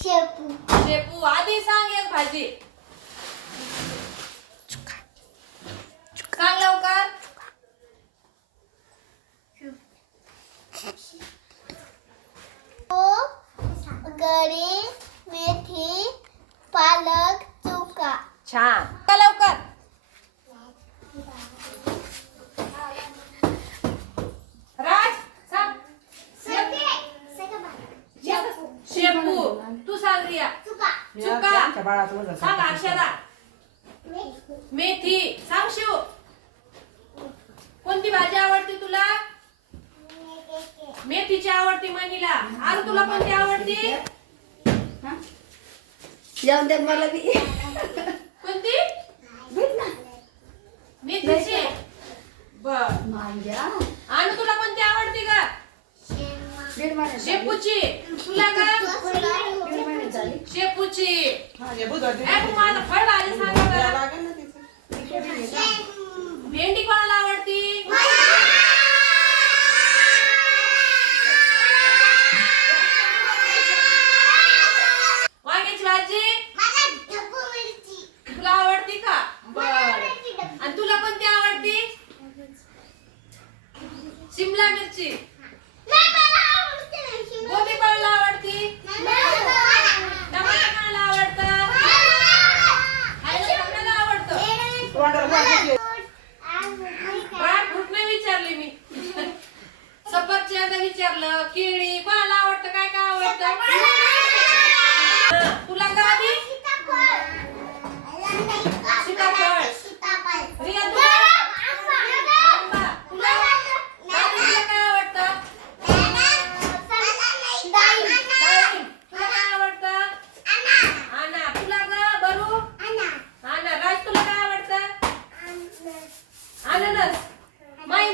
शेपू. शेपू. आधी सांग एक भाजी. सांग लवकर. गरी, मेथी, पालक, चुका. छान. का लवकर. राज सांग. शेपू. तू सांग रिया. चुका. सांग अक्षरा. मेथी. सांग शिव. कोणती भाजी आवडते तुला. मेथीची आवडती मनीला. आज तुला कोणती आवडती. येऊन दे मला बी. कोणती मेथीची. बर. आणि तुला कोणती आवडती का. शेपूची. तुला का शेपूची. माझं फळ भाजी सांगा. भेंडी कोणाला आवडती. वांग्याची भाजी तुला आवडती का. बर. आणि तुला कोणती आवडती. शिमला मिरची. गोबी कोणाला आवडती. टमाटर कोणाला आवडतं. खायला कोणाला आवडतं. फ्रूट नाही विचारले मी. सफरचंद विचारलं. केळी कोणाला आवडतं. काय काय आवडतं. तुला का आधी. सीताफळ. रिया तुला. आंबा. तुला काय आवडतं. डाळिंब. तुला काय आवडतं. आणा. तुला का बरू. आणा. राज तुला काय आवडतं. अननस. माई